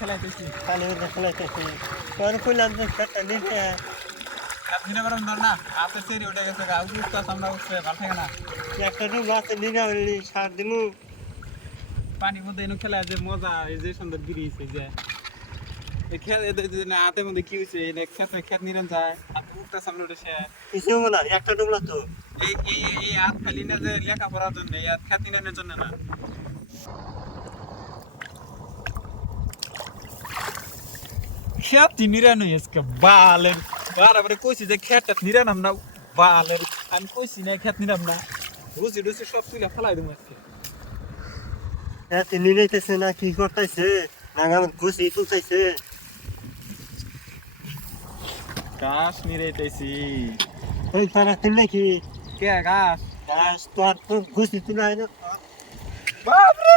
খেলাইতেছি খালি খেলাইতেছি তোর কইলাম যে খেটটা নিতে আপনি না বরং ধর না হাতে সেরি উঠে গেছে গা উঠতে সামনে উঠছে ভালো থাকে না একটা তো গাছে নিয়ে হলি সার দিমু পানির মধ্যে এনে খেলা যে মজা এই যে সুন্দর ব্রিজ এই যে এই খেল হাতের মধ্যে কি হয়েছে এই খেতে খেত নিরেন যায় হাতে উঠতে সামনে উঠে সে কিছু না একটা ডুবলা তো এই হাত খালি না যে লেখাপড়ার জন্য এই হাত খেত নিরেনের জন্য না খেত নিরেন আজকে বালের বারবার কইছি যে খেতটা নিরেনাম না বালের আমি কইছি না খেত নিরাম না রুচি রুচি সব তুলে ফেলাই দেবো আজকে এত নিলেইতেছে না কি করতেছে নাগাম খুশি তুলতেছে ঘাস নিরাইতেছি এই পারা তিনলে কি কে ঘাস গাছ তোর তো খুশি তুলাই না বাপরে